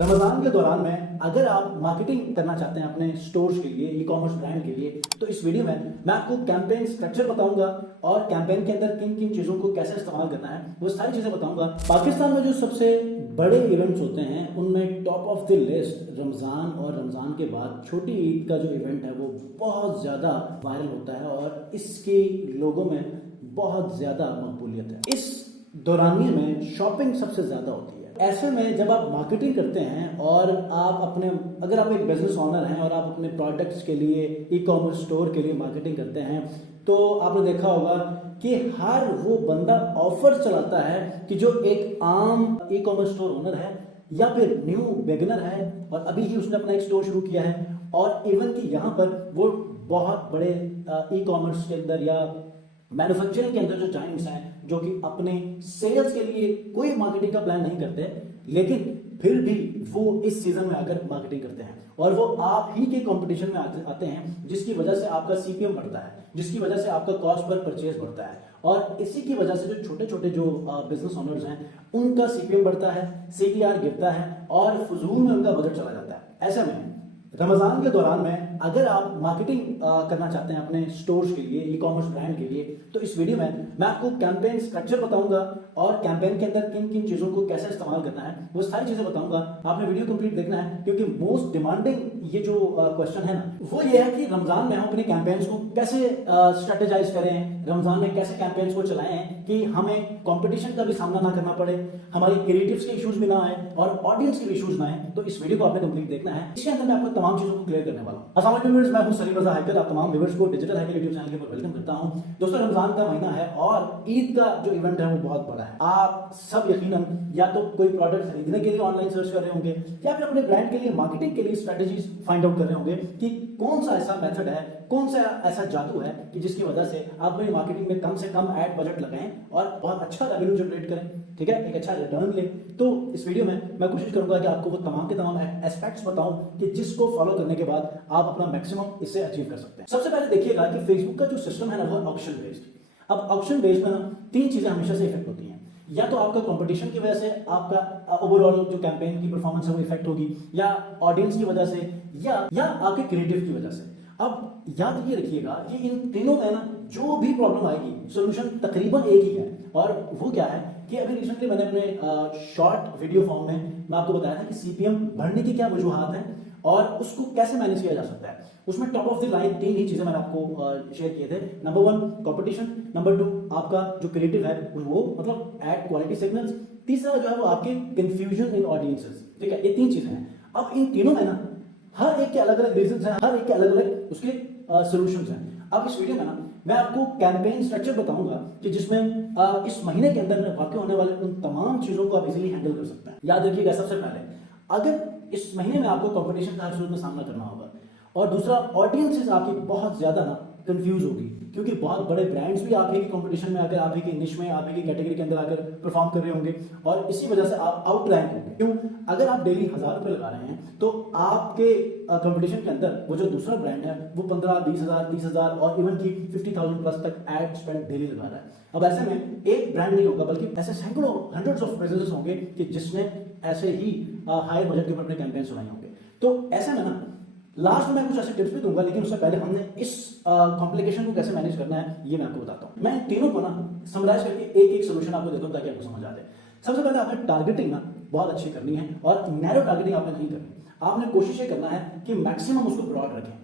रमजान के दौरान में अगर आप मार्केटिंग करना चाहते हैं अपने स्टोर्स के लिए, ई कॉमर्स ब्रांड के लिए, तो इस वीडियो में मैं आपको कैंपेन स्ट्रक्चर बताऊंगा और कैंपेन के अंदर किन किन चीजों को कैसे इस्तेमाल करना है वो सारी चीजें बताऊंगा। पाकिस्तान में जो सबसे बड़े इवेंट्स होते हैं उनमें top of the list Ramzan और रमजान के बाद छोटी ईद का जो इवेंट है वो बहुत ज्यादा वायरल होता है और इसके लोगों में बहुत ज्यादा मकबूलियत है। इस दौरानिए में शॉपिंग सबसे ज्यादा होती है। ऐसे में जब आप मार्केटिंग करते हैं और आप अपने, अगर आप एक बिजनेस ओनर हैं और आप अपने प्रोडक्ट्स के लिए ई कॉमर्स स्टोर के लिए मार्केटिंग करते हैं तो आपने देखा होगा कि हर वो बंदा ऑफर चलाता है कि जो एक आम ई कॉमर्स स्टोर ओनर है या फिर न्यू बिगिनर है और अभी ही उसने अपना एक स्टोर शुरू किया है और इवन कि यहाँ पर वो बहुत बड़े ई कॉमर्स के अंदर या मैन्युफैक्चरिंग के अंदर जो जाइंट्स हैं जो कि अपने सेल्स के लिए कोई मार्केटिंग का प्लान नहीं करते लेकिन फिर भी वो इस सीजन में आकर मार्केटिंग करते हैं और वो आप ही के कंपटीशन में आते हैं जिसकी वजह से आपका सीपीएम बढ़ता है, जिसकी वजह से आपका कॉस्ट पर परचेज बढ़ता है और इसी की वजह से जो छोटे छोटे जो बिजनेस ओनर्स हैं उनका सीपीएम बढ़ता है, सीटीआर गिरता है और फजूल में उनका बजट चला जाता है। ऐसे में रमजान के दौरान में अगर आप मार्केटिंग करना चाहते हैं अपने स्टोर्स के लिए, ई कॉमर्स ब्रांड के लिए, तो इस वीडियो में मैं आपको कैंपेन स्ट्रक्चर बताऊंगा और कैंपेन के अंदर किन किन चीजों को कैसे इस्तेमाल करना है वो सारी चीजें बताऊंगा। आपने वीडियो कंप्लीट देखना है क्योंकि मोस्ट डिमांडिंग ये जो क्वेश्चन है ना वो ये है कि रमजान में हम अपने कैंपेन्स को कैसे स्ट्रेटेजाइज करें, रमजान में कैसे कैंपेन्स को चलाएं कि हमें कंपटीशन का भी सामना ना करना पड़े, हमारी क्रिएटिव्स के इश्यूज भी ना आए और ऑडियंस के भी इश्यूज ना आए। तो इस वीडियो को आपने कंप्लीट देखना है। इसके अंदर मैं आपको तमाम चीजों को क्लियर करने वाला हूं। अस्सलाम वालेकुम व्यूअर्स, मैं हूं सलीम रजा हैकर। आप तमाम व्यूअर्स को डिजिटल हैकर यूट्यूब चैनल के ऊपर वेलकम करता हूं। दोस्तों, रमजान का महीना है और ईद का जो इवेंट है वो बहुत बड़ा है। आप सब यकीनन या तो कोई प्रोडक्ट खरीदने के लिए ऑनलाइन सर्च कर रहे होंगे या फिर अपने ब्रांड के लिए मार्केटिंग के लिए स्ट्रेटेजीज फाइंड आउट कर रहे होंगे कि कौन सा ऐसा मेथड है, कौन सा ऐसा जादू है कि जिसकी वजह से आप अपनी मार्केटिंग में कम से कम एड बजट लगाएं और बहुत अच्छा रेवेन्यू जनरेट करें, ठीक है, एक अच्छा रिटर्न लें। तो इस वीडियो में मैं कोशिश करूंगा कि आपको वो तमाम के तमाम एस्पेक्ट्स बताऊं कि जिसको फॉलो करने के बाद आप अपना मैक्सिमम इससे अचीव कर सकते हैं। सबसे पहले देखिएगा कि फेसबुक का जो सिस्टम है ना वो ऑक्शन बेस्ड। अब ऑक्शन बेस्ड में ना तीन चीजें हमेशा से इफेक्ट होती हैं। या तो आपका कंपटीशन की वजह से आपका ओवरऑल जो कैंपेन की परफॉर्मेंस है वो इफेक्ट होगी, या ऑडियंस की वजह से, या आपके क्रिएटिव की वजह से। अब याद ये रखिएगा कि इन तीनों में ना जो भी प्रॉब्लम आएगी सोल्यूशन तकरीबन एक ही है और वो क्या है कि अभी रिसेंटली मैंने अपने शॉर्ट वीडियो फॉर्म में मैं आपको बताया था कि सीपीएम बढ़ने की क्या वजूहात हैं और उसको कैसे मैनेज किया जा सकता है। उसमें टॉप ऑफ द लाइन तीन ही चीजें मैंने आपको शेयर किए थे। नंबर 1 कंपटीशन, नंबर 2 आपका जो क्रिएटिव है वो मतलब एड क्वालिटी सिग्नल्स, तीसरा जो है वो आपके कंफ्यूजन इन ऑडियंसेस। ठीक है, ये तीन चीजें हैं। अब इन तीनों में ना हर एक के अलग अलग रीजंस हैं, हर एक के अलग अलग उसके सॉल्यूशंस हैं। अब इस वीडियो में ना मैं आपको कैंपेन स्ट्रक्चर बताऊंगा कि जिसमें इस महीने के अंदर वाकई होने वाले उन तमाम चीजों को आप इजीली हैंडल कर सकते हैं। याद रखिएगा, सबसे पहले अगर इस महीने में आपको कंपटीशन का हर सूरत में सामना करना होगा और दूसरा ऑडियंसेस आपकी बहुत ज्यादा ना कंफ्यूज होगी क्योंकि बहुत बड़े ब्रांड्स भी आप ही की कंपटीशन में आकर, आप ही की निश में, आप ही की कैटेगरी के अंदर आकर परफॉर्म कर रहे होंगे और इसी वजह से आप आउट रैंक होंगे। क्यों? अगर आप डेली 1000 रुपए लगा रहे हैं तो आपके कंपटीशन के अंदर वो जो दूसरा ब्रांड है वो 15, 20,000, 30,000 और इवन की 50,000 प्लस तक एड स्पेंड डेली लगा रहा है। अब ऐसे में एक ब्रांड नहीं होगा बल्कि ऐसे सैकड़ों, हंड्रेड्स ऑफ बिजनेसेस होंगे कि जिसने ऐसे ही हाई बजट के ऊपर अपने कैंपेन चलाए होंगे। तो ऐसे में ना लास्ट में मैं कुछ ऐसे टिप्स भी दूंगा, लेकिन उससे पहले हमने इस कॉम्प्लिकेशन को कैसे मैनेज करना है ये मैं आपको बताता हूं। मैं इन तीनों को ना समराइज करके एक एक सोल्यूशन आपको देता हूं ताकि आपको समझ आ जाए। सबसे पहले आपने टारगेटिंग ना बहुत अच्छी करनी है और नैरो टारगेटिंग आपने नहीं करनी। आपने कोशिश ये करना है कि मैक्सिमम उसको ब्रॉड रखें।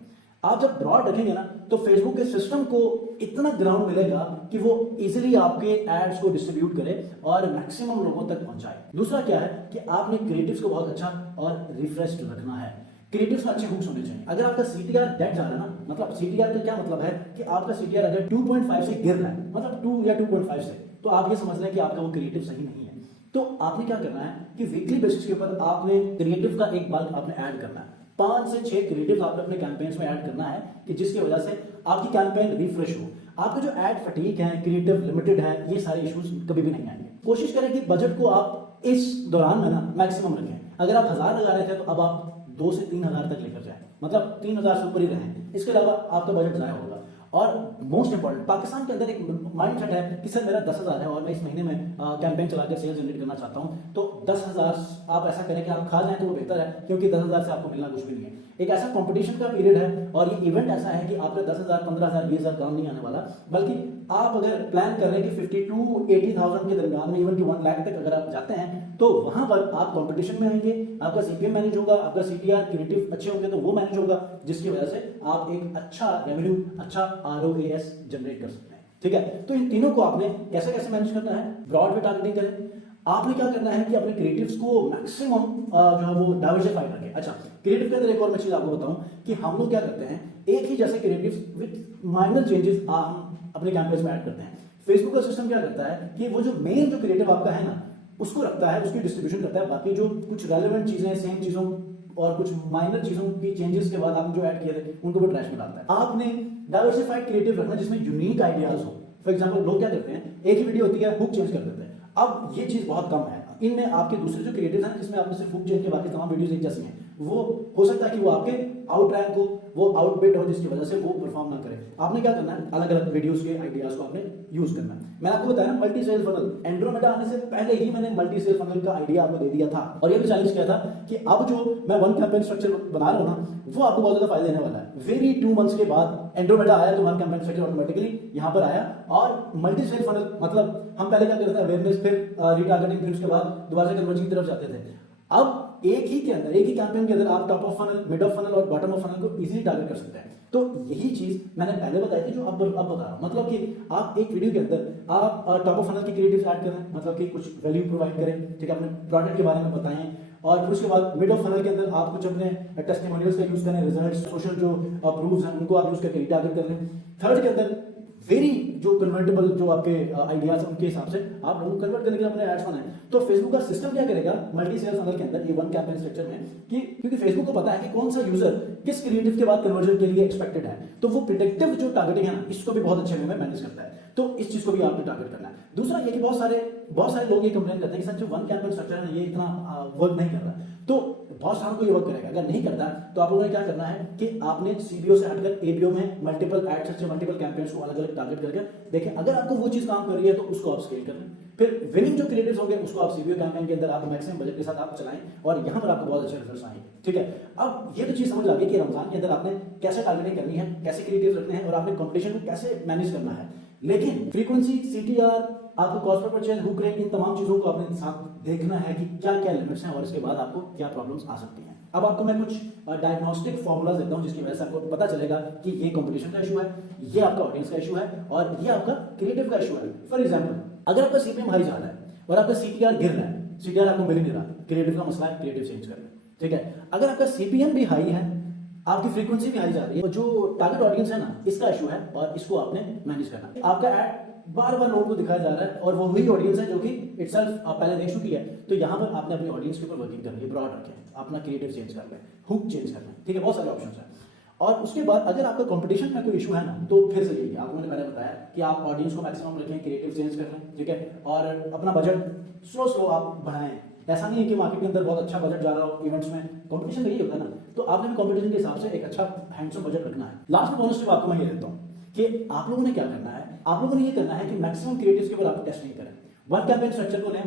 आप जब ब्रॉड रखेंगे ना तो फेसबुक के सिस्टम को इतना ग्राउंड मिलेगा कि वो इजीली आपके एड्स को डिस्ट्रीब्यूट करे और मैक्सिमम लोगों तक पहुंचाए। दूसरा क्या है कि आपने क्रिएटिव्स को बहुत अच्छा और रिफ्रेश्ड रखना है। क्रिएटिव्स में अच्छे हुक्स होने चाहिए। अगर आपका सीटीआर डेड जा रहा है ना, मतलब सीटीआर का क्या मतलब है कि आपका सीटीआर अगर 2.5 से गिर रहा है, मतलब 2 या 2.5 से, तो आप ये समझ रहे हैं कि आपका वो क्रिएटिव सही नहीं है। तो आपने क्या करना है कि वीकली बेसिस के ऊपर आपने क्रिएटिव का एक बल्क आपने ऐड करना है। 5 से 6 क्रिएटिव आपने अपने कैंपेन्स में ऐड करना है कि जिसकी वजह से आपकी कैंपेन रिफ्रेश हो। आपके जो एड फटीक है, क्रिएटिव लिमिटेड है, ये सारे इश्यूज कभी भी नहीं आएंगे। कोशिश करें कि बजट को आप इस दौरान में ना मैक्सिमम रखें। अगर आप 1000 लगा रहे थे तो अब आप 2 से 3,000 तक लेकर जाए, मतलब 3,000 से ऊपर ही रहें। इसके अलावा आपका बजट ज़ाया होगा और मोस्ट इंपॉर्टेंट, पाकिस्तान के अंदर एक माइंडसेट है कि सर मेरा 10,000 है और मैं इस महीने में कैंपेन चलाकर सेल्स जनरेट करना चाहता हूं, तो 10,000 आप ऐसा करें कि आप खा जाएं तो वो बेहतर है, क्योंकि 10,000 से आपको मिलना कुछ भी नहीं है। एक ऐसा कंपटीशन का पीरियड है और ये इवेंट ऐसा है कि आपका 10,000, 15,000, 20,000 काम नहीं आने वाला, बल्कि आप अगर प्लान कर रहे हैं कि 52 80,000 के दरमियान में, इवन कि 1 लाख तक अगर आप जाते हैं, तो वहां पर आप कंपटीशन में आएंगे, आपका सीपीएम मैनेज होगा, आपका सीटीआर क्रिएटिव अच्छे होंगे तो वो मैनेज होगा, जिसकी वजह से आप एक अच्छा रेवेन्यू, अच्छा आरओएएस जनरेट कर सकते हैं। ठीक है, तो इन तीनों को आपने कैसे कैसे मैनेज करना है? ब्रॉड में टारगेटिंग करें। आपने क्या करना है कि अपने क्रिएटिव्स को मैक्सिमम जो है वो डाइवर्सिफाई रखें। अच्छा, क्रिएटिव के अंदर एक और मैं चीज आपको बताऊं कि हम लोग क्या करते हैं, एक ही जैसे क्रिएटिव्स विद माइनर चेंजेस हम अपने कैंपेन्स में ऐड करते हैं। फेसबुक का सिस्टम क्या करता है कि वो जो मेन जो क्रिएटिव आपका है ना, उसको रखता है, उसकी डिस्ट्रीब्यूशन करता है, बाकी जो कुछ रेलेवेंट चीजें, सेम चीजों और कुछ माइनर चीजों की चेंजेस के बाद आपने जो ऐड किए थे उनको वो ट्रैश में डालता है। आपने डाइवर्सिफाइड क्रिएटिव रखना जिसमें यूनिक आइडियाज हो। फॉर एग्जांपल, लोग क्या करते हैं, एक ही वीडियो होती है, हुक चेंज कर देते हैं। अब ये चीज बहुत कम है। इनमें आपके दूसरे जो क्रिएटिव हैं, जिसमें आपने सिर्फ हुक चेंज के बाकी तमाम वीडियोस एक जैसी हैं, वो हो सकता है कि वो आपके आउट रैंक हो, वो आउटबिट हो, जिसकी वजह से वो परफॉर्म ना करे। आपने क्या करना है, अलग अलग वीडियोस के आइडियाज को आपने यूज करना है। मैंने आपको बताया मल्टी सेल फनल, एंड्रोमेडा आने से पहले ही मैंने मल्टी सेल फनल का आइडिया आपको दे दिया था और ये भी चैलेंज किया था कि अब जो मैं वन कैंपेन स्ट्रक्चर बना रहा हूं ना, वो आपको बहुत ज्यादा फायदा देने वाला है। वेरी 2 मंथ्स के बाद एंड्रोमेडा आया, तो वन कैंपेन स्ट्रक्चर ऑटोमेटिकली यहां पर आया। और मल्टी सेल फनल मतलब हम पहले क्या करते थे, अवेयरनेस, फिर रिटारगेटिंग, फिर उसके बाद दोबारा से कन्वर्जन की तरफ जाते थे। अब एक ही के अंदर, एक ही कैंपेन के अंदर आप top of funnel, mid of funnel और बॉटम ऑफ फनल को इजीली टारगेट कर सकते हैं। तो यही चीज मैंने पहले बताई थी, जो अब बता रहा हूं। मतलब कि आप एक वीडियो के अंदर आप टॉप ऑफ फनल की क्रिएटिव्स ऐड करें, मतलब कि कुछ वैल्यू प्रोवाइड करें, ठीक है, अपने प्रोडक्ट के बारे में बताएं। और फिर उसके बाद मिड ऑफ फनल के अंदर आप कुछ अपने टेस्टिमोनियल्स का यूज करें, रिजल्ट्स, सोशल जो प्रूफ्स हैं उनको आप यूज करके टारगेट कर लें। थर्ड के अंदर वेरी जो कन्वर्टेबल जो आपके आइडियाज हैं उनके हिसाब से आप लोगों को कन्वर्ट करने के लिए अपने एड्स बनाएं। तो फेसबुक का सिस्टम क्या करेगा मल्टी सेल फनल के अंदर, ये वन कैंपेन स्ट्रक्चर में, कि क्योंकि फेसबुक को पता है कि कौन सा यूजर किस क्रिएटिव के बाद कन्वर्जन के लिए एक्सपेक्टेड है, तो वो प्रिडिक्टिव जो टारगेटिंग है ना, इसको भी बहुत अच्छे वे में मैनेज करता है। तो इस चीज को भी आपने टारगेट करना है। दूसरा ये कि बहुत सारे लोग ये कंप्लेन करते हैं कि सर जो वन कैंपेन स्ट्रक्चर है ये इतना वर्क नहीं कर रहा। तो बहुत सारों को ये वर्क करेगा। अगर नहीं करता तो आप लोगों ने क्या करना है कि आपने सीबीओ से हटकर एबीओ में multiple ad search, multiple campaigns को अलग अलग टारगेट करके देखें। अगर आपको वो चीज काम कर रही है तो उसको आप स्केल कर लें। फिर विनिंग जो क्रिएटिव्स होंगे उसको आप सीबीओ कैंपेन के अंदर आप मैक्सिमम बजट के साथ आप चलाएं और यहां पर आपको बहुत अच्छे रिजल्ट्स आएंगे। ठीक है, अब ये तो चीज समझ आ गई कि रमजान के अंदर आपने कैसे टारगेटिंग करनी है, कैसे क्रिएटिव्स रखने हैं और आपने कंपटीशन को कैसे मैनेज करना है। लेकिन फ्रीक्वेंसी, सीटीआर, आपको cost per purchase, hook rate, इन तमाम चीजों को अपने साथ देखना है कि क्या क्या लिमिट्स हैं और इसके बाद आपको क्या प्रॉब्लम्स आ सकती हैं। अब आपको मैं कुछ डायग्नोस्टिक फॉर्मूलाज देता हूं जिसकी वजह से आपको पता चलेगा कि ये कंपटीशन का इशू है, ये आपका ऑडियंस का इशू है और ये आपका क्रिएटिव का इशू है। फॉर एग्जांपल, अगर आपका सीपीएम हाई जा रहा है और आपका सीटीआर गिर रहा है, सीटीआर आपको मिल नहीं रहा, क्रिएटिव का मसला है, क्रिएटिव चेंज कर लें। ठीक है, अगर आपका सीपीएम भी हाई है, आपकी फ्रीक्वेंसी भी हाई जा रही है, जो टारगेट ऑडियंस है ना, इसका इशू है और इसको आपने मैनेज करना है। आपका एड बार बार लोगों को दिखाया जा रहा है और वो वही ऑडियंस है जो कि इटसेल्फ आप पहले देख चुकी है, तो यहां पर आपने अपनी ऑडियंस के ऊपर वर्किंग करनी है, ब्रॉड रखें, अपना क्रिएटिव चेंज कर लें, हुक चेंज कर लें। ठीक है, बहुत सारे ऑप्शंस हैं। और उसके बाद अगर आपका कंपटीशन में कोई इशू है ना, तो फिर से यही आपको मैंने पहले बताया कि आप ऑडियंस को मैक्सिमम रखें, क्रिएटिव चेंज कर लें। ठीक है, और अपना बजट स्लो आप बढ़ाएं। ऐसा नहीं है कि मार्केट के अंदर बहुत अच्छा बजट जा रहा हो, इवेंट्स में कंपटीशन में यही होता है ना, तो आपने भी कंपटीशन के हिसाब से एक अच्छा हैंडसम बजट रखना है। लास्ट में बोनस टिप आपको मैं ये देता हूं कि आप लोगों ने क्या करना है, आप लोगों ने ये करना है कि मैक्सिमम क्रिएटिव्स के ऊपर आप टेस्ट नहीं करें। वन कैंपेन स्ट्रक्चर को लें,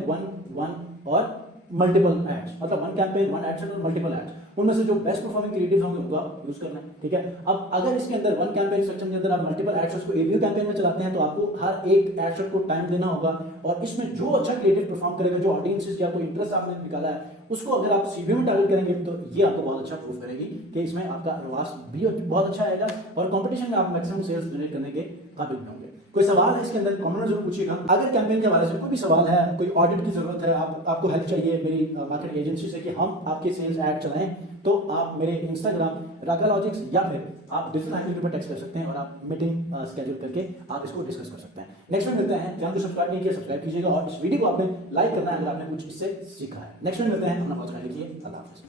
वन और मल्टीपल एड्स, मतलब one campaign, one ad set और मल्टीपल एड्स, उनमें से जो बेस्ट परफॉर्मिंग क्रिएटिव्स होंगे उनको आप यूज करना है। ठीक है, अब अगर इसके अंदर वन कैंपेन स्ट्रक्चर के अंदर आप मल्टीपल एड सेट्स को एबीओ कैंपेन में चलाते हैं तो आपको हर एक एड सेट को टाइम देना होगा और इसमें जो अच्छा क्रिएटिव परफॉर्म करेगा, जो ऑडियंसेस या कोई इंटरेस्ट आपने निकाला है, उसको अगर आप सीबीओ में टारगेट करेंगे तो ये आपको बहुत अच्छा प्रूफ करेगी कि इसमें आपका रवास भी बहुत अच्छा आएगा और कंपटीशन में आप मैक्सिमम सेल्स जनरेट करने के काबिल होंगे। कोई सवाल है इसके अंदर कमेंट में जरूर पूछिएगा। अगर कैंपेन के बारे में कोई भी सवाल है, कोई ऑडिट की जरूरत है, आपको हेल्प चाहिए मेरी मार्केट एजेंसी से कि हम आपके सेल्स ऐड चलाएं, तो आप मेरे इंस्टाग्राम रागालॉजिक्स या फिर आप डिजिटल हैकिंग पर टेक्स्ट कर सकते हैं और आप मीटिंग स्केड्यूल करके आप इसको डिस्कस कर सकते हैं। नेक्स्ट में मिलते हैं। चैनल को सब्सक्राइब नहीं किया, सब्सक्राइब कीजिएगा और इस वीडियो को आपने लाइक करना है अगर आपने कुछ इससे सीखा है। नेक्स्ट में मिलते हैं, अपना बहुत ख्याल रखिए। अल्लाह हाफिज़।